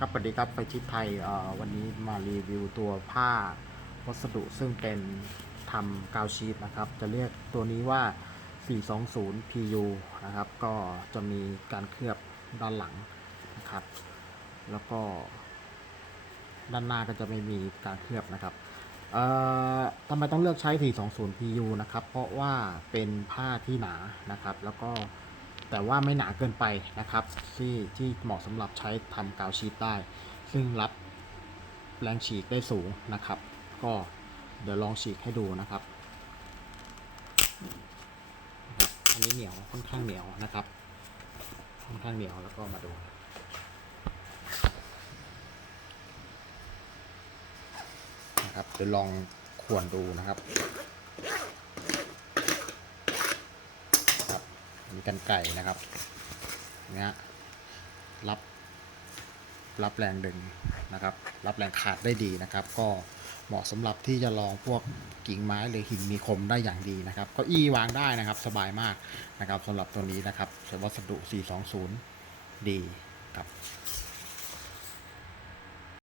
ครับสวัสดีครับไฟชิดไทยวันนี้มารีวิวตัวผ้าวัสดุซึ่งเป็นทำกาวชีตนะครับ จะเรียกตัวนี้ว่า 420 PU นะครับ ก็จะมีการเคลือบด้านหลังนะครับ แล้วก็ ด้านหน้าก็จะไม่มีการเคลือบนะครับทำไมต้องเลือกใช้ 420 PU นะครับ เพราะว่าเป็นผ้าที่หนานะครับ แล้วก็ แต่ว่าไม่หนาเกินไปนะครับ ที่ที่เหมาะสำหรับใช้ทำกาวชีตได้ ซึ่งรับแรงฉีกได้สูงนะครับ ก็เดี๋ยวลองฉีกให้ดูนะครับ อันนี้เหนียวค่อนข้างเหนียวนะครับ ค่อนข้างเหนียวแล้วก็มาดูนะครับเดี๋ยวลองขวนดูนะครับครับ มีกันไก่นะครับเนี้ยรับรับแรงดึงนะครับ รับแรงขาดได้ดีนะครับ ก็เหมาะสำหรับที่จะลองพวกกิ่งไม้หรือหินมีคมได้อย่างดีนะครับเก็อี้วางได้นะครับสบายมากนะครับสำหรับตัวนี้นะครับวัสดุ 420 ดีครับ